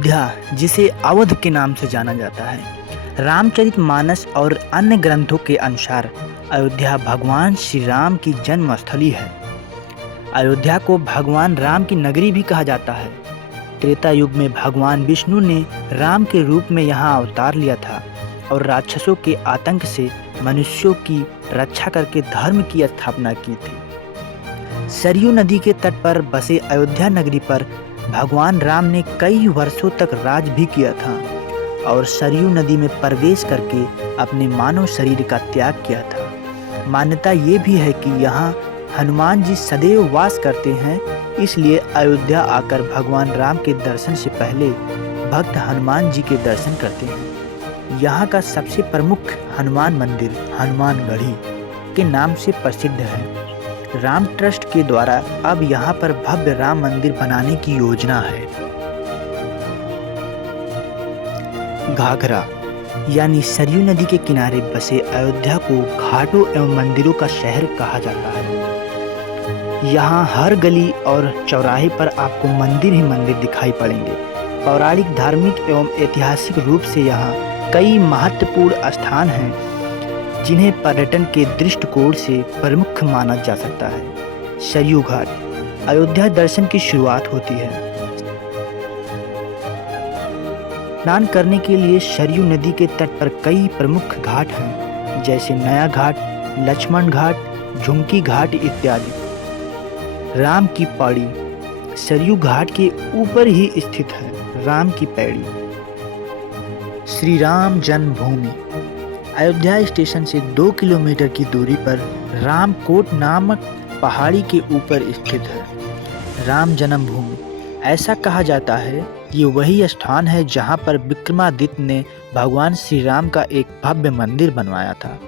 अयोध्या, जिसे अवध के नाम से जाना जाता है, रामचरितमानस और अन्य ग्रंथों के अनुसार अयोध्या भगवान श्री राम की जन्मस्थली है। अयोध्या को भगवान राम की नगरी भी कहा जाता है। त्रेता युग में भगवान विष्णु ने राम के रूप में यहाँ अवतार लिया था और राक्षसों के आतंक से मनुष्यों की रक्षा करके धर्म की स्थापना की थी। सरयू नदी के तट पर बसे अयोध्या नगरी पर भगवान राम ने कई वर्षों तक राज भी किया था और सरयू नदी में प्रवेश करके अपने मानव शरीर का त्याग किया था। मान्यता ये भी है कि यहाँ हनुमान जी सदैव वास करते हैं, इसलिए अयोध्या आकर भगवान राम के दर्शन से पहले भक्त हनुमान जी के दर्शन करते हैं। यहाँ का सबसे प्रमुख हनुमान मंदिर हनुमानगढ़ी के नाम से प्रसिद्ध है। राम ट्रस्ट के द्वारा अब यहाँ पर भव्य राम मंदिर बनाने की योजना है। घाघरा यानी सरयू नदी के किनारे बसे अयोध्या को घाटों एवं मंदिरों का शहर कहा जाता है। यहाँ हर गली और चौराहे पर आपको मंदिर ही मंदिर दिखाई पड़ेंगे। पौराणिक, धार्मिक एवं ऐतिहासिक रूप से यहाँ कई महत्वपूर्ण स्थान हैं जिन्हें पर्यटन के दृष्टिकोण से प्रमुख माना जा सकता है। सरयू घाट, अयोध्या दर्शन की शुरुआत होती है। स्नान करने के लिए सरयू नदी के तट पर कई प्रमुख घाट हैं, जैसे नया घाट, लक्ष्मण घाट, झुमकी घाट इत्यादि। राम की पौड़ी, सरयू घाट के ऊपर ही स्थित है राम की पैड़ी। श्री राम जन्मभूमि, अयोध्या स्टेशन से 2 किलोमीटर की दूरी पर रामकोट नामक पहाड़ी के ऊपर स्थित है राम जन्मभूमि। ऐसा कहा जाता है ये वही स्थान है जहां पर विक्रमादित्य ने भगवान श्री राम का एक भव्य मंदिर बनवाया था,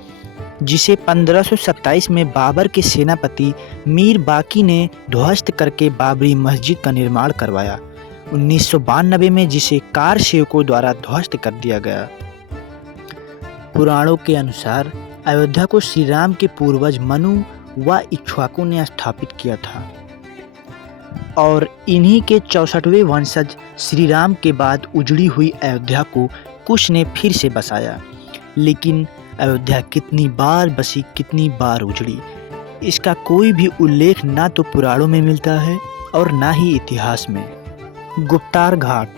जिसे 1527 में बाबर के सेनापति मीर बाकी ने ध्वस्त करके बाबरी मस्जिद का निर्माण करवाया। 1992 में जिसे कार सेवकों द्वारा ध्वस्त कर दिया गया। पुराणों के अनुसार अयोध्या को श्री राम के पूर्वज मनु व इक्ष्वाकु ने स्थापित किया था और इन्हीं के 64वें वंशज श्री राम के बाद उजड़ी हुई अयोध्या को कुश ने फिर से बसाया। लेकिन अयोध्या कितनी बार बसी, कितनी बार उजड़ी, इसका कोई भी उल्लेख ना तो पुराणों में मिलता है और ना ही इतिहास में। गुप्तार घाट,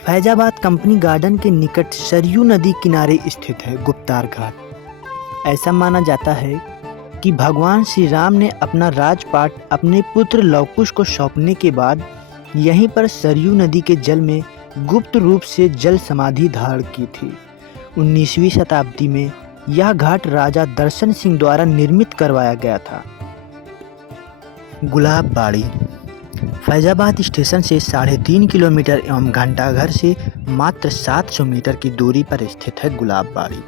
फैजाबाद कंपनी गार्डन के निकट सरयू नदी किनारे स्थित है गुप्तार घाट। ऐसा माना जाता है कि भगवान श्री राम ने अपना राजपाट अपने पुत्र लवकुश को सौंपने के बाद यहीं पर सरयू नदी के जल में गुप्त रूप से जल समाधि धारण की थी। 19वीं शताब्दी में यह घाट राजा दर्शन सिंह द्वारा निर्मित करवाया गया था। गुलाब बाड़ी, फैजाबाद स्टेशन से 3.5 किलोमीटर एवं घंटाघर से मात्र 700 मीटर की दूरी पर स्थित है गुलाब बाड़ी।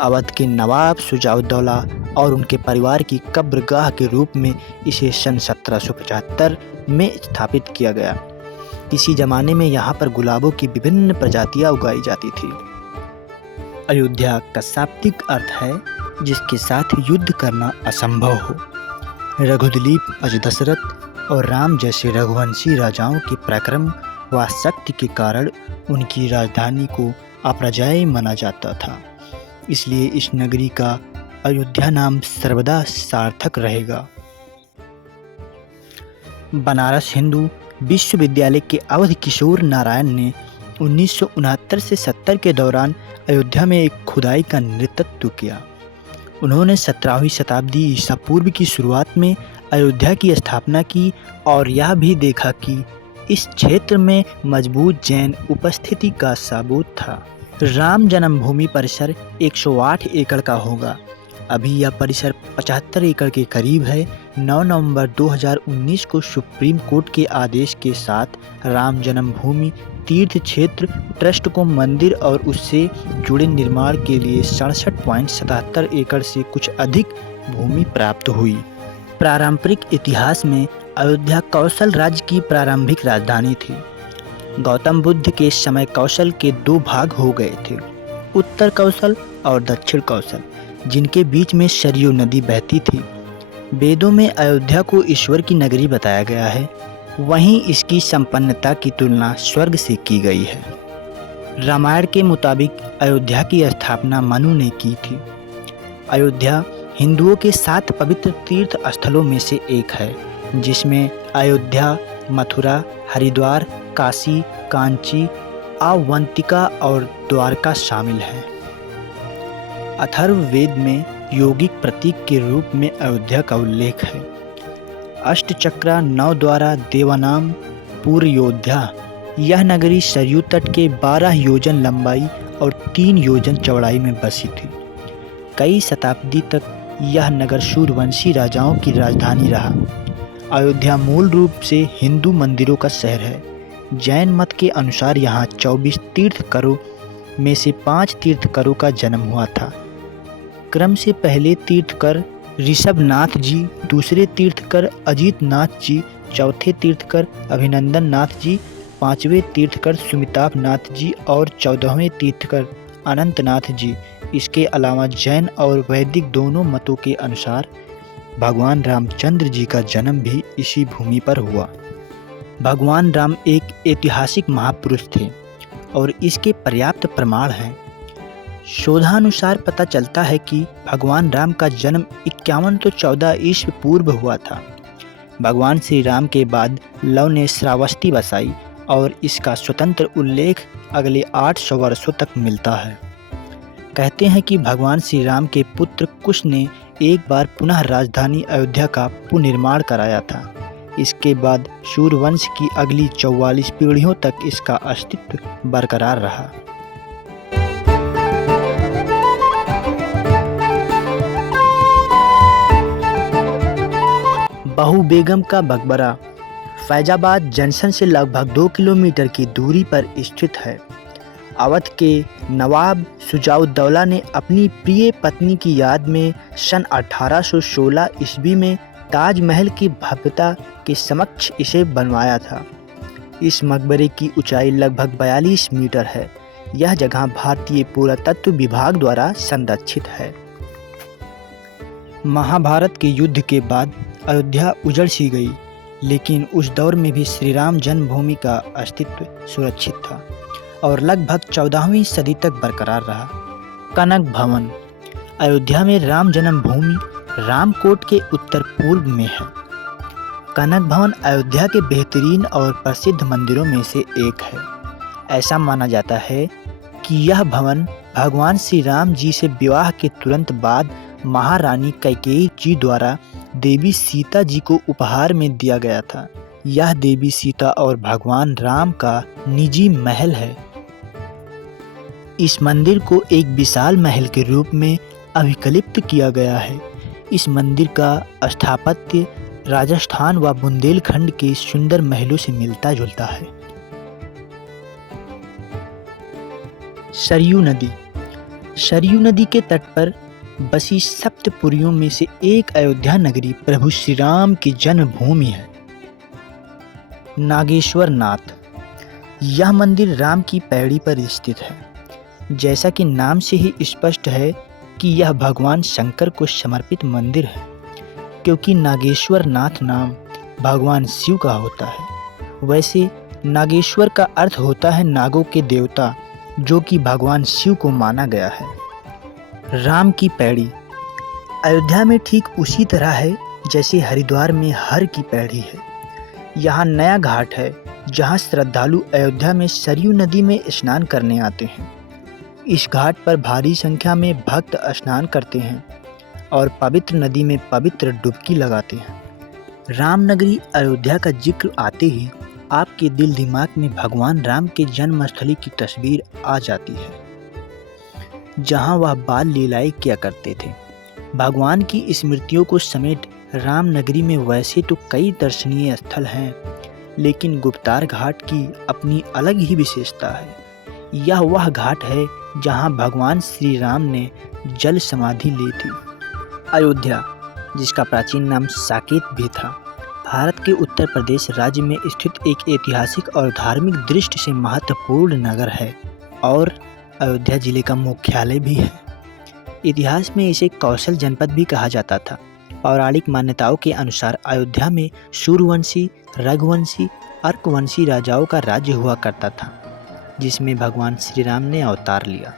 अवध के नवाब शुजाउद्दौला और उनके परिवार की कब्रगाह के रूप में इसे सन 1775 में स्थापित किया गया। इसी जमाने में यहाँ पर गुलाबों की विभिन्न प्रजातियाँ उगाई जाती थी। अयोध्या का शाब्दिक अर्थ है जिसके साथ युद्ध करना असंभव हो। रघुदलीप, अज दशरथ और राम जैसे रघुवंशी राजाओं के पराक्रम व शक्ति के कारण उनकी राजधानी को अपराजय माना जाता था। इसलिए इस नगरी का अयोध्या नाम सर्वदा सार्थक रहेगा। बनारस हिंदू विश्वविद्यालय के अवध किशोर नारायण ने 1969 से 70 के दौरान अयोध्या में एक खुदाई का नेतृत्व किया। उन्होंने 17वीं शताब्दी ईसा पूर्व की शुरुआत में अयोध्या की स्थापना की और यह भी देखा कि इस क्षेत्र में मजबूत जैन उपस्थिति का सबूत था। राम जन्मभूमि परिसर 108 एकड़ का होगा। अभी यह परिसर 75 एकड़ के करीब है। 9 नवंबर 2019 को सुप्रीम कोर्ट के आदेश के साथ राम जन्मभूमि तीर्थ क्षेत्र ट्रस्ट को मंदिर और उससे जुड़े निर्माण के लिए 67.77 एकड़ से कुछ अधिक भूमि प्राप्त हुई। पारंपरिक इतिहास में अयोध्या कौशल राज्य की प्रारंभिक राजधानी थी। गौतम बुद्ध के समय कौशल के 2 भाग हो गए थे, उत्तर कौशल और दक्षिण कौशल, जिनके बीच में सरयू नदी बहती थी। वेदों में अयोध्या को ईश्वर की नगरी बताया गया है। वहीं इसकी संपन्नता की तुलना स्वर्ग से की गई है। रामायण के मुताबिक अयोध्या की स्थापना मनु ने की थी। अयोध्या हिंदुओं के 7 पवित्र तीर्थ स्थलों में से एक है, जिसमें अयोध्या, मथुरा, हरिद्वार, काशी, कांची, अवंतिका और द्वारका शामिल हैं। अथर्ववेद में यौगिक प्रतीक के रूप में अयोध्या का उल्लेख है। अष्टचक्रा 9 द्वारा देवानाम पूर्वयोध्या, यह नगरी सरयू तट के 12 योजन लंबाई और 3 योजन चौड़ाई में बसी थी। कई शताब्दी तक यह नगर सूर्यवंशी राजाओं की राजधानी रहा। अयोध्या मूल रूप से हिंदू मंदिरों का शहर है। जैन मत के अनुसार यहाँ 24 तीर्थंकरों में से 5 तीर्थंकरों का जन्म हुआ था। क्रम से पहले तीर्थंकर ऋषभनाथ जी, दूसरे तीर्थंकर अजीत नाथ जी, चौथे तीर्थंकर अभिनंदन नाथ जी, 5वें तीर्थंकर सुमिताभ नाथ जी और 14वें तीर्थंकर अनंतनाथ जी। इसके अलावा जैन और वैदिक दोनों मतों के अनुसार भगवान रामचंद्र जी का जन्म भी इसी भूमि पर हुआ। भगवान राम एक ऐतिहासिक महापुरुष थे और इसके पर्याप्त प्रमाण हैं। शोधानुसार पता चलता है कि भगवान राम का जन्म 5114 ईस्वी पूर्व हुआ था। भगवान श्री राम के बाद लव ने श्रावस्ती बसाई और इसका स्वतंत्र उल्लेख अगले 800 वर्षों तक मिलता है। कहते हैं कि भगवान श्री राम के पुत्र कुश ने एक बार पुनः राजधानी अयोध्या का पुनर्निर्माण कराया था। इसके बाद सूर्यवंश की अगली 44 पीढ़ियों तक इसका अस्तित्व बरकरार रहा। बहू बेगम का मकबरा फैजाबाद जंक्शन से लगभग 2 किलोमीटर की दूरी पर स्थित है। अवध के नवाब शुजाउद्दौला ने अपनी प्रिय पत्नी की याद में सन 1816 ईस्वी में ताजमहल की भव्यता के समक्ष इसे बनवाया था। इस मकबरे की ऊंचाई लगभग 42 मीटर है। यह जगह भारतीय पुरातत्व विभाग द्वारा संरक्षित है। महाभारत के युद्ध के बाद अयोध्या उजड़ सी गई, लेकिन उस दौर में भी श्री राम जन्मभूमि का अस्तित्व सुरक्षित था और लगभग 14वीं सदी तक बरकरार रहा। कनक भवन अयोध्या में राम जन्मभूमि रामकोट के उत्तर पूर्व में है। कनक भवन अयोध्या के बेहतरीन और प्रसिद्ध मंदिरों में से एक है। ऐसा माना जाता है कि यह भवन भगवान श्री राम जी से विवाह के तुरंत बाद महारानी कैकेयी जी द्वारा देवी सीता जी को उपहार में दिया गया था। यह देवी सीता और भगवान राम का निजी महल है। इस मंदिर को एक विशाल महल के रूप में अभिकल्पित किया गया है। इस मंदिर का स्थापत्य राजस्थान व बुंदेलखंड के सुंदर महलों से मिलता जुलता है। सरयू नदी सरयू नदी के तट पर बसी सप्तपुरियों में से एक अयोध्या नगरी प्रभु श्री राम की जन्मभूमि है। नागेश्वर नाथ यह मंदिर राम की पैड़ी पर स्थित है। जैसा कि नाम से ही स्पष्ट है कि यह भगवान शंकर को समर्पित मंदिर है, क्योंकि नागेश्वर नाथ नाम भगवान शिव का होता है। वैसे नागेश्वर का अर्थ होता है नागों के देवता, जो कि भगवान शिव को माना गया है। राम की पैड़ी अयोध्या में ठीक उसी तरह है जैसे हरिद्वार में हर की पैड़ी है। यहाँ नया घाट है जहाँ श्रद्धालु अयोध्या में सरयू नदी में स्नान करने आते हैं। इस घाट पर भारी संख्या में भक्त स्नान करते हैं और पवित्र नदी में पवित्र डुबकी लगाते हैं। रामनगरी अयोध्या का जिक्र आते ही आपके दिल दिमाग में भगवान राम के जन्मस्थली की तस्वीर आ जाती है, जहां वह बाल लीलाएं किया करते थे। भगवान की स्मृतियों को समेत रामनगरी में वैसे तो कई दर्शनीय स्थल हैं, लेकिन गुप्तार घाट की अपनी अलग ही विशेषता है। यह वह घाट है जहां भगवान श्री राम ने जल समाधि ली थी। अयोध्या, जिसका प्राचीन नाम साकेत भी था, भारत के उत्तर प्रदेश राज्य में स्थित एक ऐतिहासिक और धार्मिक दृष्टि से महत्वपूर्ण नगर है और अयोध्या जिले का मुख्यालय भी है। इतिहास में इसे कौशल जनपद भी कहा जाता था। पौराणिक मान्यताओं के अनुसार अयोध्या में सूर्यवंशी, रघुवंशी, अर्कवंशी राजाओं का राज्य हुआ करता था, जिसमें भगवान श्री राम ने अवतार लिया।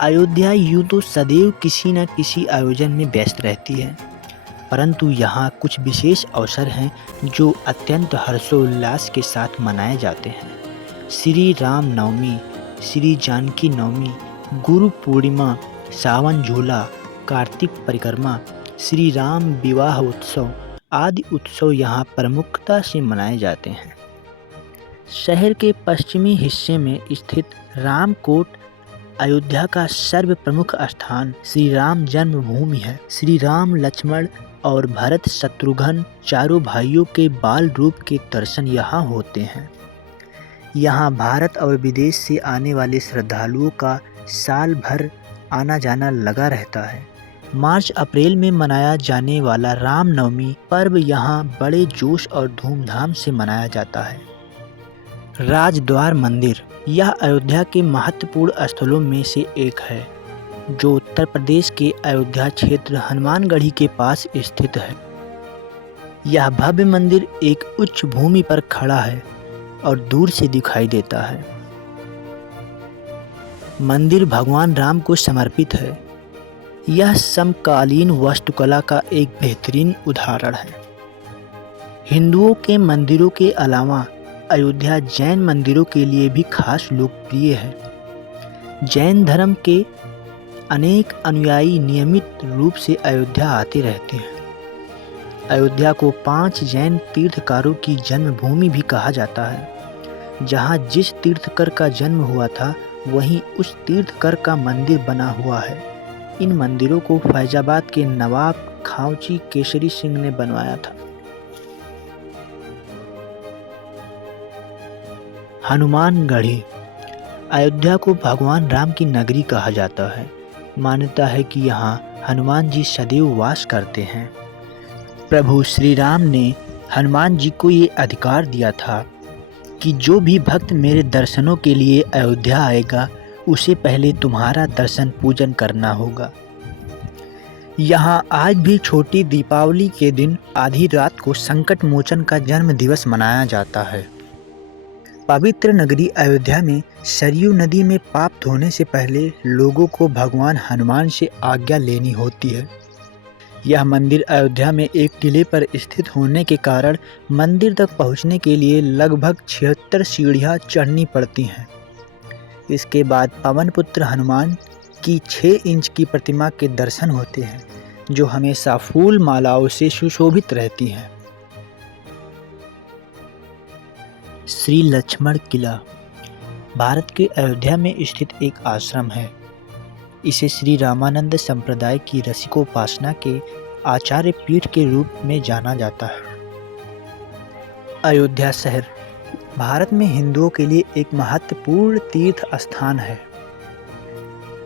अयोध्या यूँ तो सदैव किसी न किसी आयोजन में व्यस्त रहती है, परंतु यहाँ कुछ विशेष अवसर हैं जो अत्यंत हर्षोल्लास के साथ मनाए जाते हैं। श्री राम नवमी, श्री जानकी नवमी, गुरु पूर्णिमा, सावन झूला, कार्तिक परिक्रमा, श्री राम विवाह उत्सव आदि उत्सव यहाँ प्रमुखता से मनाए जाते हैं। शहर के पश्चिमी हिस्से में स्थित रामकोट अयोध्या का सर्व प्रमुख स्थान श्री राम जन्मभूमि है। श्री राम, लक्ष्मण और भरत शत्रुघ्न चारों भाइयों के बाल रूप के दर्शन यहाँ होते हैं। यहाँ भारत और विदेश से आने वाले श्रद्धालुओं का साल भर आना जाना लगा रहता है। मार्च अप्रैल में मनाया जाने वाला रामनवमी पर्व यहाँ बड़े जोश और धूमधाम से मनाया जाता है। राजद्वार मंदिर यह अयोध्या के महत्वपूर्ण स्थलों में से एक है, जो उत्तर प्रदेश के अयोध्या क्षेत्र हनुमानगढ़ी के पास स्थित है। यह भव्य मंदिर एक उच्च भूमि पर खड़ा है और दूर से दिखाई देता है। मंदिर भगवान राम को समर्पित है। यह समकालीन वास्तुकला का एक बेहतरीन उदाहरण है। हिंदुओं के मंदिरों के अलावा अयोध्या जैन मंदिरों के लिए भी खास लोकप्रिय है। जैन धर्म के अनेक अनुयायी नियमित रूप से अयोध्या आते रहते हैं। अयोध्या को 5 जैन तीर्थकारों की जन्मभूमि भी कहा जाता है। जहाँ जिस तीर्थकर का जन्म हुआ था, वहीं उस तीर्थकर का मंदिर बना हुआ है। इन मंदिरों को फैजाबाद के नवाब खांची केसरी सिंह ने बनवाया था। हनुमानगढ़ी अयोध्या को भगवान राम की नगरी कहा जाता है। मान्यता है कि यहाँ हनुमान जी सदैव वास करते हैं। प्रभु श्री राम ने हनुमान जी को ये अधिकार दिया था कि जो भी भक्त मेरे दर्शनों के लिए अयोध्या आएगा, उसे पहले तुम्हारा दर्शन पूजन करना होगा। यहाँ आज भी छोटी दीपावली के दिन आधी रात को संकट मोचन का जन्म दिवस मनाया जाता है। पवित्र नगरी अयोध्या में सरयू नदी में पाप धोने से पहले लोगों को भगवान हनुमान से आज्ञा लेनी होती है। यह मंदिर अयोध्या में एक टीले पर स्थित होने के कारण मंदिर तक पहुंचने के लिए लगभग 76 सीढ़ियां चढ़नी पड़ती हैं। इसके बाद पवन पुत्र हनुमान की 6 इंच की प्रतिमा के दर्शन होते हैं, जो हमेशा फूल मालाओं से सुशोभित रहती हैं। श्री लक्ष्मण किला भारत के अयोध्या में स्थित एक आश्रम है। इसे श्री रामानंद संप्रदाय की रसिकोपासना के आचार्य पीठ के रूप में जाना जाता है। अयोध्या शहर भारत में हिंदुओं के लिए एक महत्वपूर्ण तीर्थ स्थान है।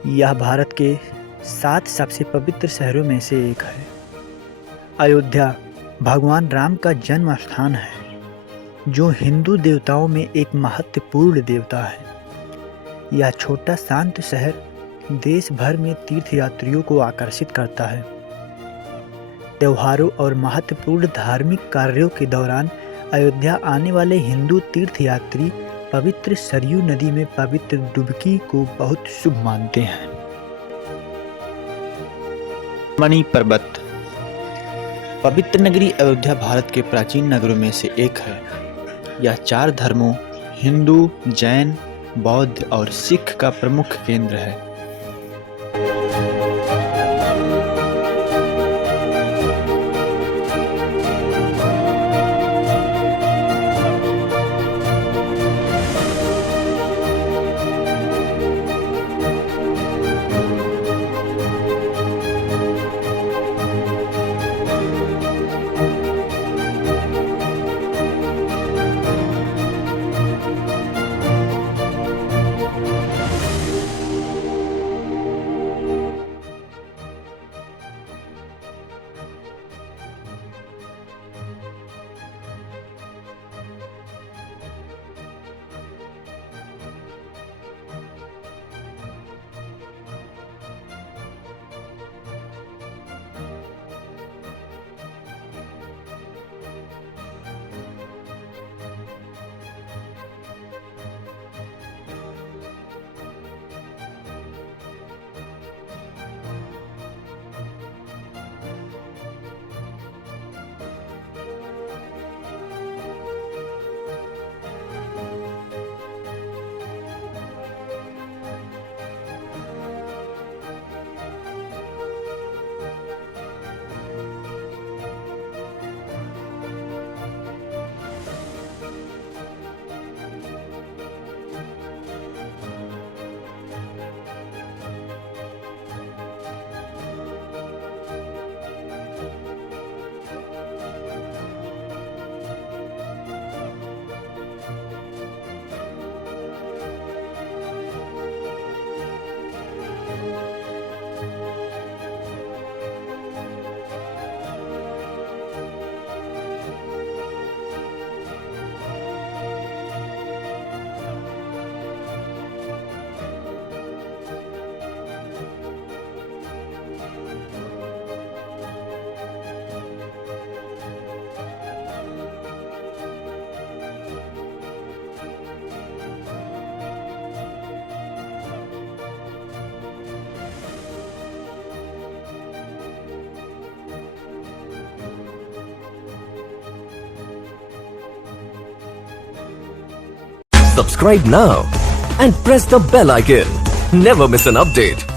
यह भारत के 7 सबसे पवित्र शहरों में से एक है। अयोध्या भगवान राम का जन्म स्थान है, जो हिंदू देवताओं में एक महत्वपूर्ण देवता है। यह छोटा शांत शहर देश भर में तीर्थयात्रियों को आकर्षित करता है। त्योहारों और महत्वपूर्ण धार्मिक कार्यों के दौरान अयोध्या आने वाले हिंदू तीर्थयात्री पवित्र सरयू नदी में पवित्र डुबकी को बहुत शुभ मानते हैं। मणि पर्वत पवित्र नगरी अयोध्या भारत के प्राचीन नगरों में से एक है। यह 4 धर्मों हिंदू, जैन, बौद्ध और सिख का प्रमुख केंद्र है। Subscribe now and press the bell icon. Never miss an update.